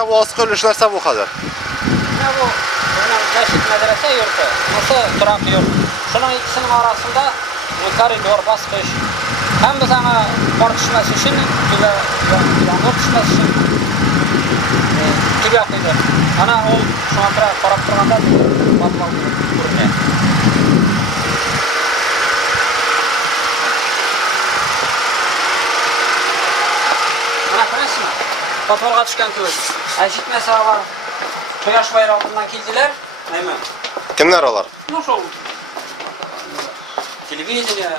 mana bu asık ölüş narsa bu kadar. Ne bu? Bunun meşit medrese yurtu. Nasıl durak yurt? Şunun ikisinin arasında koridor basmış. Hem de sana kar düşmesi için, yağmur düşmesi için tüp yapıydı. Ana o şu an taraf durağında batmalı görünüyor. Ana karasın mı? Patvalga düşken köy. Eşit mesela var. Toyaş bayrağından kildiler. Neyme? Kimler olar? Nasıl oldu? Televizyon.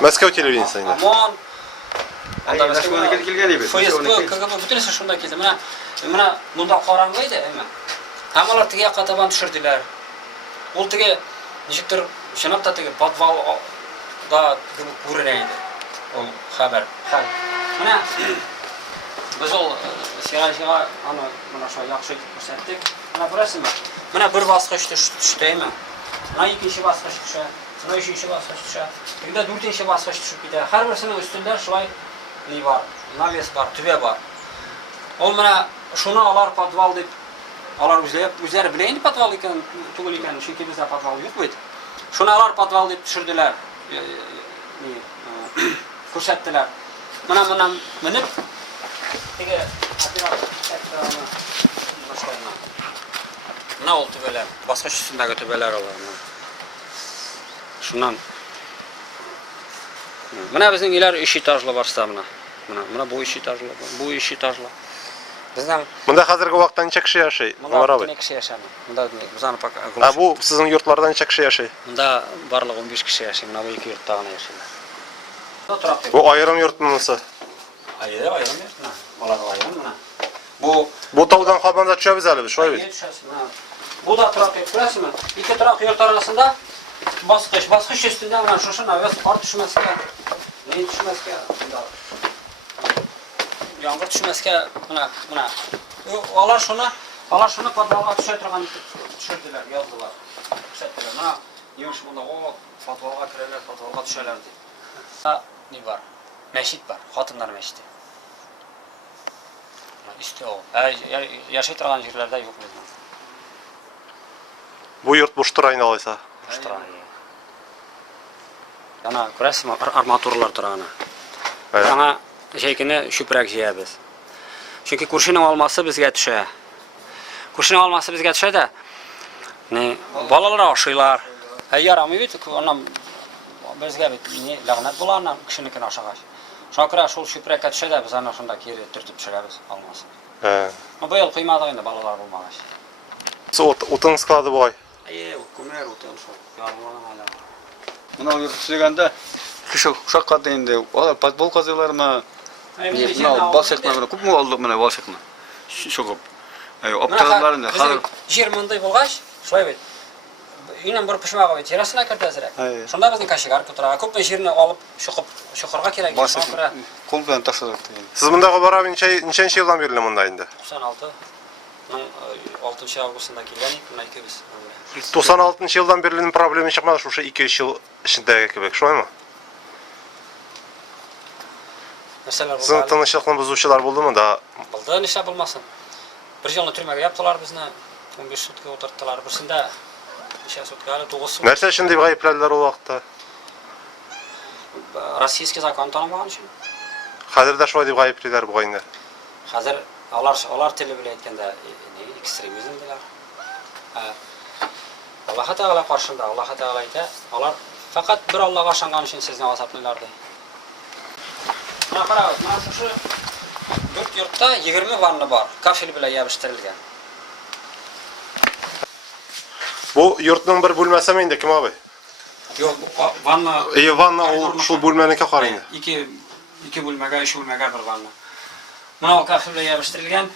Moskva televizyonu. Aman. Anda Moskvadan kelgan edi. Facebook, KGB bütünüsü şunda keldi. Mana bunda qarangıydı, ayman. Hamalar tege qataban tushirdilar. Ol tege nechikdir shanapta tege podval da ko'rinaydi. O xabar. Mana biz ol serajga ana mana shu yaxshi ko'rsatdik. Mana ko'rasizmi? Mana bir bosqichda tushdaymi? Mana ikkinchi bosqich tushadi. Mana uchinchi bosqich tushadi. Endi to'rtinchi bosqich tushib ketadi. Har birisining ustida shulay ne var? Naves var, tüve var. Olmana şunu alar podval deb alar o'zlari bilaydi podval ekan, tugul ekan, chunki bizda podval yo'q edi. Şunu alar podval deb tushirdilar. Ko'rsatdilar. Mana minib tege mana ol tüveler, boshqa ustundagi tüveler olar. Şundan mana bizning ilar 3 etajli barsa mana. Mana bu 3 etajli, bu 3 etajli. Bizden Bunda hozirgi vaqtda necha kishi yashaydi? Munda 2 kishi yashaydi. Bunda bizani pak. Ha bu sizning yurtlarda necha kishi yashaydi? Bunda barliq 15 kishi yashaydi. Mana bu 2 yurtda g'ana yashaydi. Bu ayrim yurt bunisi. Ayrim yurt. Mana ayrim mana. Bu tog'dan qolganda tushamiz hali, shunday. Bu da turak yurt, ko'rasizmi? İki turak yurt arasında bosqich ustida mana shu naves qor tushmasga, ne tushmasga, yağmur tushmasga mana. Olar shuni podvalga tusha turgan tushirdilar, yozdilar. Tushirdilar. Mana yumush bunda o podvalga kiradilar, podvalga tushalar deb. Ne var? Meşit var, xotinlar meşiti. İşte o. Yashayib turgan yerlarda yo'q bizda. Bu yurt bo'sh turayni olaysa. Ana ko'rasizmi, armaturalar turani. Ana shaykini shuprak yeyamiz. Chunki kurshini olmasa bizga tushadi. Kurshini olmasa bizga tushadi. Ne, bolalar oshiylar. Yaramaydi ku, onam bizga ne la'nat bularni kishinikini oshag'ash. Shokira shu shuprakka tushadi, biz ana shunda keri turtib tushiramiz olmasa. Bu yil qiymati endi bolalar bo'lmag'ash. O'tin skladi boy. Ko'mir o'tin shu. Yolg'on ala. Mana u yurt tushganda kishi ushaqqa endi podpol qazilarmi? Mana boshliqlar mana ko'p oldi mana boshliqni. Sho'g'ib. Optlarlarni hozir yer bunday bo'lg'ash, shulay edi. Yine bir pishmog'i edi, terasini kirtaziraq. Shunda bizning kashigar ko'taradi. Ko'p yerni olib shuqurga kerak. Qo'l bilan tashladik. Siz bundaqa borib nechanchi yildan beri bunda endi? 96. 6 avgustunda kelganik, buni ikimiz. 96-yildan beri problema chiqmadi, o'sha 2-3 yil ichidagi kebek, shundaymi? Masalan, Sizning tinchlikni buzuvchilar bo'ldimi da? Bo'ldi, nishla bo'lmasin. Bir yilni turmaga yaptılar bizni. 15 sutka o'tirtdilar. Birsida necha sutkali 9 sutka. Narsa uchun deb g'ayibladilar u vaqtda? Rossiyskiy zakon tanimagani uchun. Hozirda shunday deb g'ayiblaydilar bu endi. Hozir ular tili bilan aytganda ekstremizm dedilar. Alloh taolo qarshisida, Alloh taolo aytadi, ular faqat bir Allohga ishongan uchun sizni azoblaylardi. Mana qarang, mana shu 4 yurtda 20 vanna bor, kafel bilan yabishtirilgan. Bu yurtning bir bo'lmasi menda kim abi? Yo'q, vanna. Vanna o shu bo'lmaniki qarang. İki bo'lmaga, 3 bo'lmaga bir vanna. Mana kafel bilan yabishtirilgan.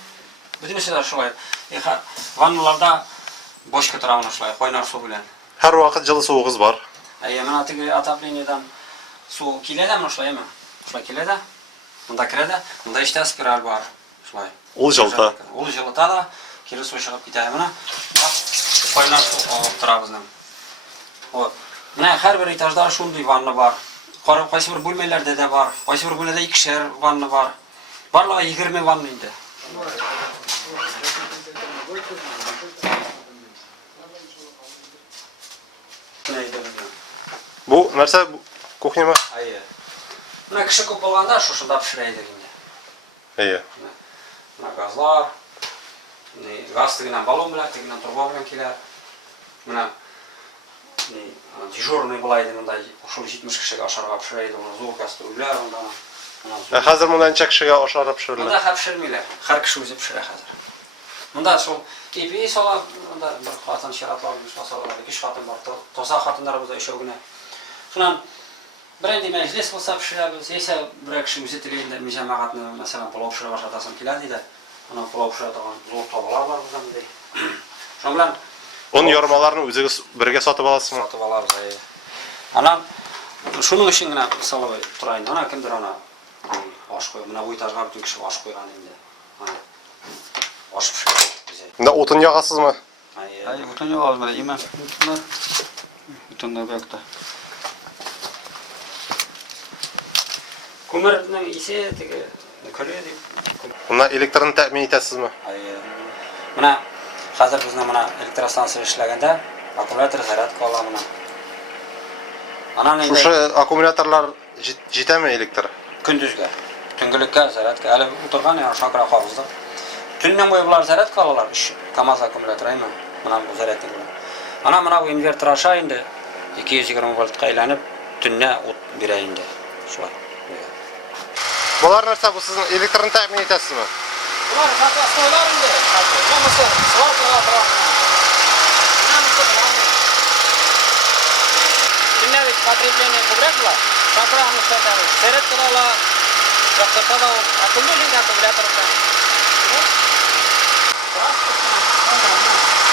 Bütün şeyler şulay. Vannalarda boş ko'taravni shulay, qo'ynar suv bilan. Har vaqt jili suvimiz bor. Mana tigi atapleniyadan suv keladimi shulaymi? Shulay keladi. Bunda kiradi. Bunda ishda spiral bor. Shulay. Ul jilta. Ul jiltada kiri suv chiqib ketadi mana. Qo'ynar suv olib turamiz. Hop. Mana har bir etajda shunday vanna bor. Qarab qaysi bir bo'lmalarda da bor. Qaysi bir bo'lmada 2 vanna bor. Barlig'i 20 vanna edi. Bu нәрсе кухня ма? Айы. Мына кіші көп болғанда шушында пішірейді дегенде. Әйе. Мына газлар, газ тегінен баллон білән, тегінен турба білән келер. Мына дежурный булайды мындай ушул 70 кишиге ашарга пішірейді, мына зур кастрюльләр онда. Хәзер монда ничә кешегә ашарып пешерелә? Монда хәп пішермиләр, һәр кеше үзе пішерә хәзер. Монда шул ипи сала, монда бер хатын ширатлар, салалар, 2 хатын бар, тоса хатыннарыбыз да өчәү генә. Шуннан Бренди мәҗлес булса пешерәбез, яисә бер кеше үзе теләгәндә җәмәгатьне, мәсәлән, пулау пешерә башладасым килә диде. Аны пулау пешерә торган зур табалар бар бездә монда. Шуның белән Он ярмаларны үзегез бергә сатып аласызмы? сатып алабыз. Анан шуның өчен генә салып торайын. Ана кемдер ана аш куй. Менә бу этажга бүтән кеше аш куйган инде. Ана аш пешерә бизе. Монда утын ягасызмы? Ay, bütün yok almalı, iman. Bütün de bekle. Күмернең исе теге көле дип. Монда электрны тәэмин итәсезме? Менә хәзер безнең менә электростанция эшләгәндә аккумулятор зарядка ала менә. Анан инде Шушы аккумуляторлар җитәме электр? көндүзгә, төнгелеккә зарядка. Әле утырган я шакра кабызды. Төннән буе булар зарядка алалар. 3 КамАЗ аккумулятор әйме. Менә бу зарядка. Менә бу инвертор аша инде 220 вольтка әйләнеп, төннә ут бирә инде. Шулай. Булар нәрсә бу сезнең электрны тәэмин итәсезме? Bunlar zaten soylar indi. Olmasa sıvar sıvar sıvar. Namısı bulan. Dinledik потребление kubrekla. Şakra anışlarda. Seret kılala. Yoksa tada o. Akıllı akkumulyatorda.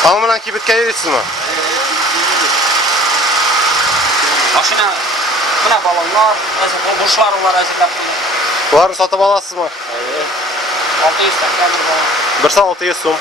Аны менән кибеткә йөрисезме? Машина. Buna balonlar. Burçlar var azıcık. Буларны сатып аласызмы? 680 lira. Берсе 600 сум.